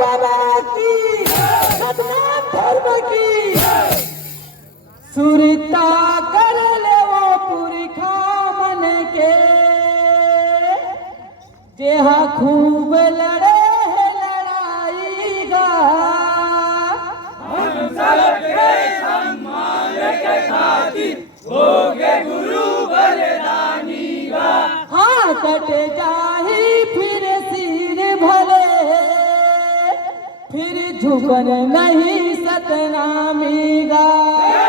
बाबा की सतनाम धर्म की सुरता कर ले वो पुरखा मन के जेहा खूब लड़े है लड़ाई गा हम सबके सम्मान के खातिर हो गए गुरु बलिदानी गा हाँ कट जाही फिर सिर भले फिर झुकन नहीं सतनामी गा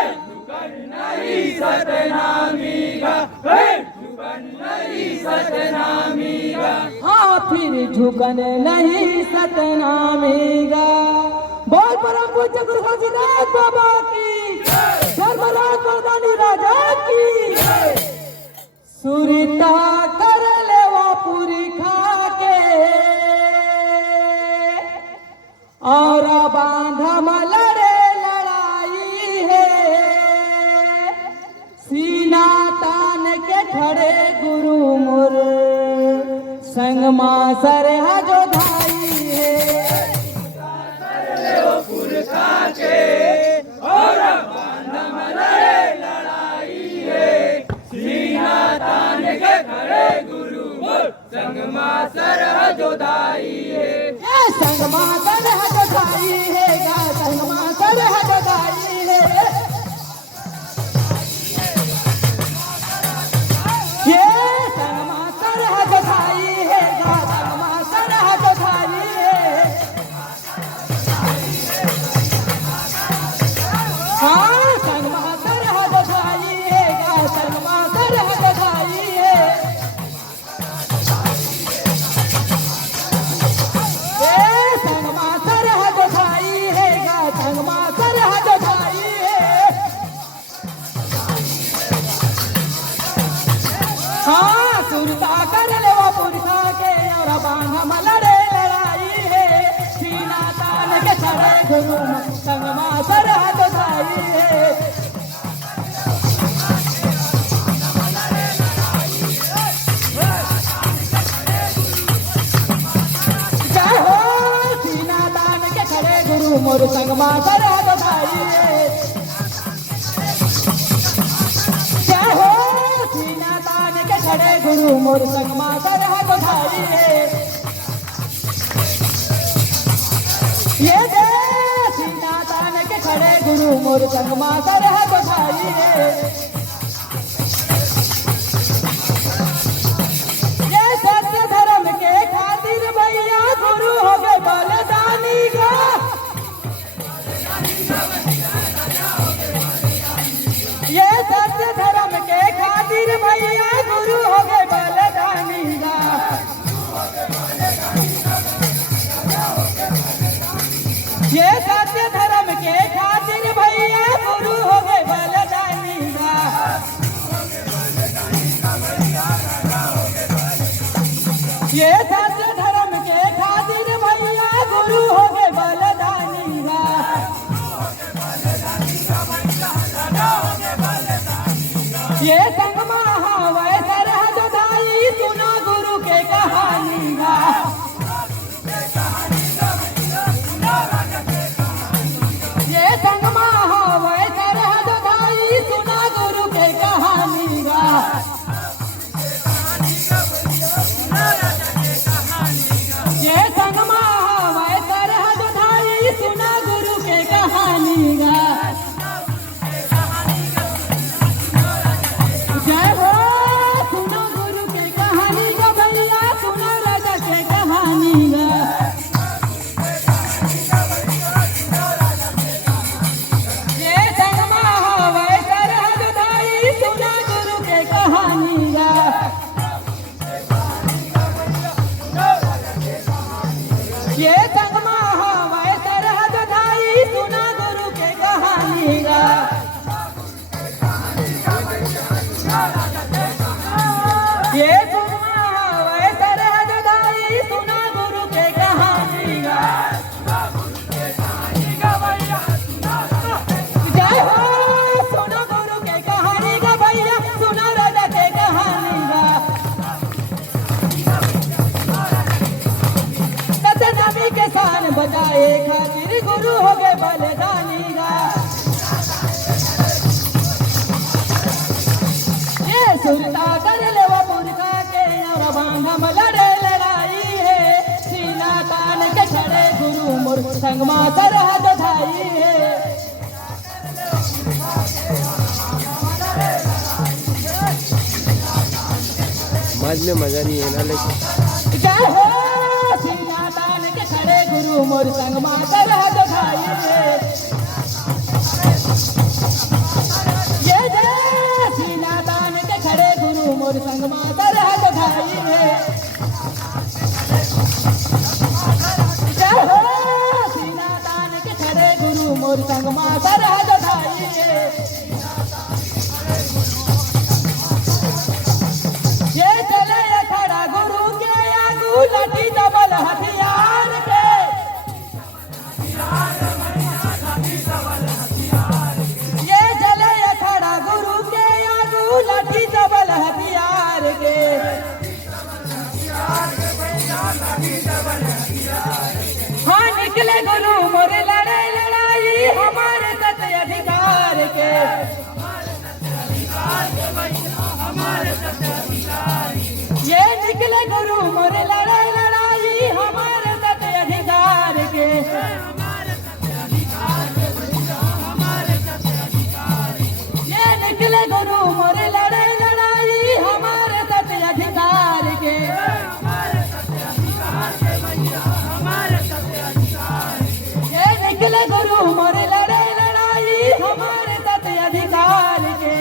झुकन नहीं सतनामी गा झुकन नहीं सतनामी गा हाँ फिर झुकन नहीं सतनामी गा बोल परम पूज्य गुरु गोपीनाथ बाबा की धर्मराज मर्दानी राजा की सुरता कर ले वो पुरखा के और बांधम लड़े लड़ाई है सीना तान के खड़े गुरु मुर संग मां सरहा जो धाई है पुरखा के और बांधम लड़े लड़ाई है सीना तान के खड़े गुरु संगमा सरह जोदाई है संग मां सरहा जो धाई है गा संग मां सरहा जो धाई है ये संग मां सरहा जो धाई है गा संग मां सरहा जो धाई है हाँ संग मां सरहा जो धाई है गा संग मां सरहा जो धाई है ए संग मां सरहा जो धाई है गा संग मां सरहा जो धाई है हाँ सुरता कर ले वो पुरखा के और बांधम लड़े लड़ाई है सीना तान के खड़े गुरु संग मां सरहा जो धाई है जय हो सीना तान के खड़े गुरु मोर संग मां सरहा जो धाई है जय हो सीना तान के खड़े गुरु मोर संग मां सरहा जो धाई है ये दे सीना तान के खड़े गुरु मोर संग मां सरहा जो धाई है ये सत्य धर्म के खातिर भैया गुरु हो गए बलिदानी गा ये सत्य धर्म के खातिर भैया गुरु हो गए बलिदानी गा ये सत्य धर्म के खातिर भैया गुरु हो गए बलिदानी गा ये सत्य धर्म के खातिर भैया गुरु हो गए बलिदानी गा ये संग महावै सरहा जो धाई सुना गुरु के कहानी गा ये संग महावै सरहा जो धाई सुना गुरु के कहानी गा ये संग महावै सरहा जो धाई सुना गुरु के कहानी गा जय हो सुनो गुरु के कहानी गा भैया सुनो राजा के कहानी गा ये संग महावै सरहा जो धाई सुना गुरु के कहानी गा ये संग महावै सरहा जो धाई सुना गुरु के कहानी गा ये संग महावै सरहा जो धाई सुना गुरु के कहानी गा जय हो सुनो गुरु के कहानी गा भैया सुनो राजा के कहानी गा सत्य नबी के शान जाए खातिर गुरु हो गए बलिदानी गा। ये सुरता कर ले वो पुरखा के और बांधम लड़े लड़ाई है। सीना तान के खड़े गुरु मोर संग मा सरहद धाई है। समाज में मजा नहीं है ना, लेकिन जय हो सीना तान के खड़े गुरु मोर संग मा सरहद धाई है। ये जय सीना तान के खड़े गुरु मोर संग मा सरहद धाई है। जय हो सीना तान के खड़े गुरु मोर संग मा सरहद धाई है। ये चले खड़ा गुरु के आगू लठी डबल हथियार के। ये चले खड़ा गुरु के आगू लठी डबल हथियार के। हाँ निकले गुरु मोर लड़े लड़ाई हमारे सत्य अधिकार के। ये निकले गुरु मोर लड़े लड़ाई हमारे सत्य अधिकार के। ये निकले गुरु मोर लड़े लड़ाई हमारे सत्य अधिकार के। ये निकले गुरु मोर लड़े लड़ाई हमारे सत्य अधिकार के।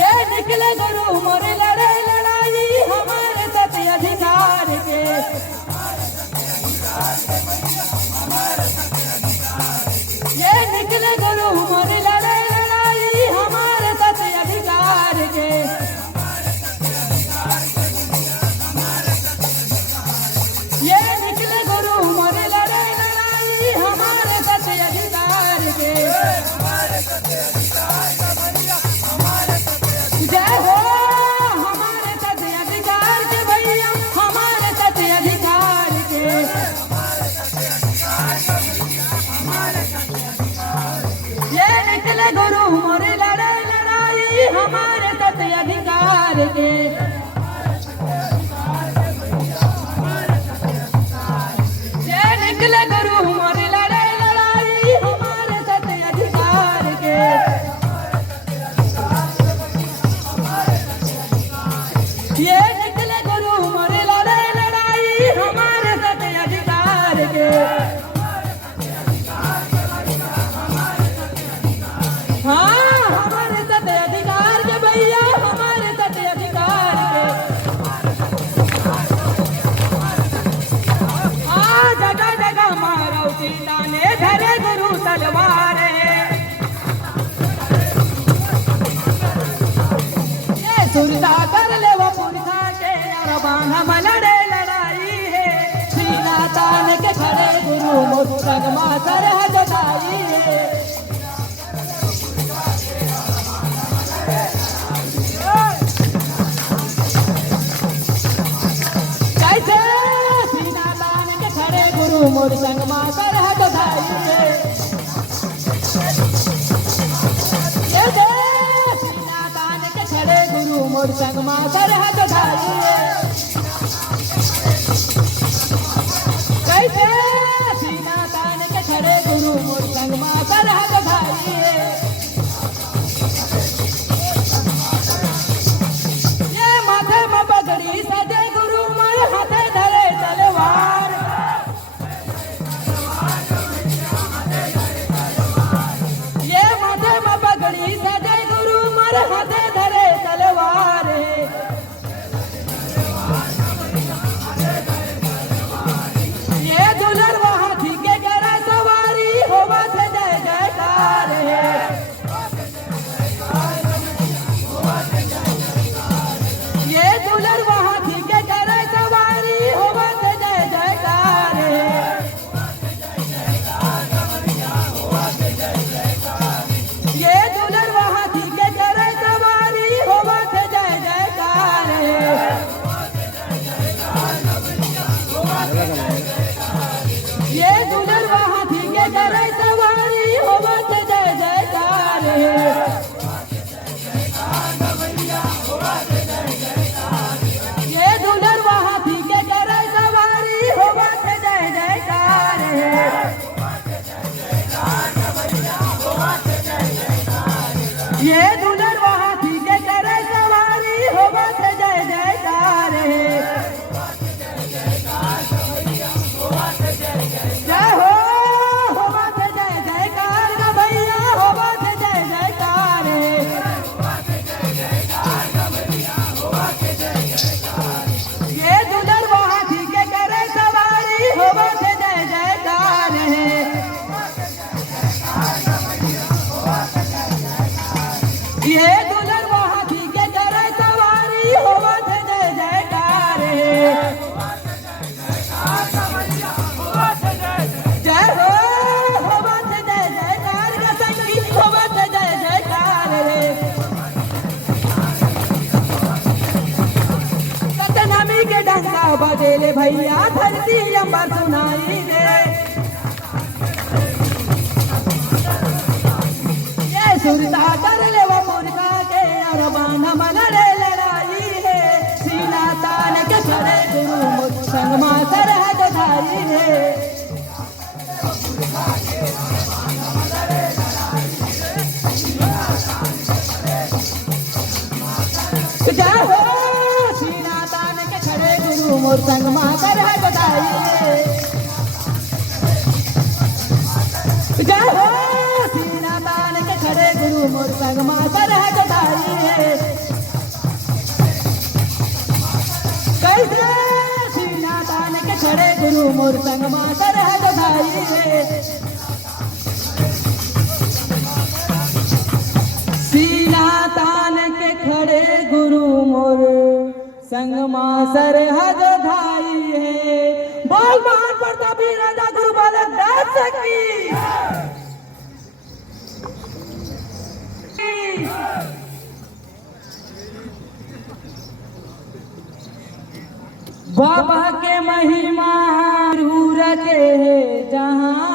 ये निकले गुरु मोर लड़े लड़ाई हमारे सत्य अधिकार के। ये निकले गुरु मोर लड़े लड़ाई हमारे सत्य अधिकार के। ये निकले गुरु मोर लड़े लड़ाई हमारे सत्य अधिकार के। जय हो हमारे सत्य अधिकार के भैया हमारे सत्य अधिकार के। ये निकले गुरु मोर लड़े लड़ाई हमारे सत्य अधिकार के। ये निकले गुरु मोर लड़े लड़ाई हमारे सत्य अधिकार के। ये निकले गुरु मोर लड़े लड़ाई हमारे सत्य अधिकार के। हाँ हमारे सत्य अधिकार के भैया हमारे सत्य अधिकार के। हाँ जगह जगह मारो सीता ने धरे गुरु तलवार है। ये सुरता कर ले वो पुरखा के और बांधम लड़े लड़ाई है। सीना तान के खड़े गुरु मोर संग मा सरहद धाई है। कैसे सीना तान के खड़े गुरु मोर संग मा सरहद धाई है। ये जय सीना तान के खड़े गुरु मोर संग मा सरहद धाई है। कैसे सीना तान के खड़े गुरु मोर संग मा सरहद धाई है। ये माथे में पगड़ी सजे गुरु मोर हाथे धरे तलवार। ये माथे में पगड़ी सजे गुरु मोर हाथे धरे तलवार है। माटी के डंका बजेले भैया धरती अंबर सुनाई दे ये सुरता कर ले वो पुरखा के और बाना मलड़े लड़ाई है सीना तान के खड़े गुरु मुख संग मा सरहद धाई है जय हो सीना तान के खड़े गुरु मोर संग मा सरहद धाई है जय हो सीना तान के खड़े गुरु मोर संग मा सरहद धाई है कैसे सीना तान के खड़े गुरु मोर संग मा सरहद धाई है सीना तान के खड़े गुरु मोर संग मा सरहद धाई है बोल महान प्रतापी राजा गुरु बालक दास की बाबा के महिमा रूर के जहान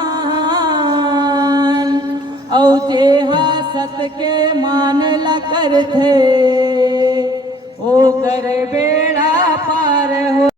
औ जेहा सत के मान ला करथे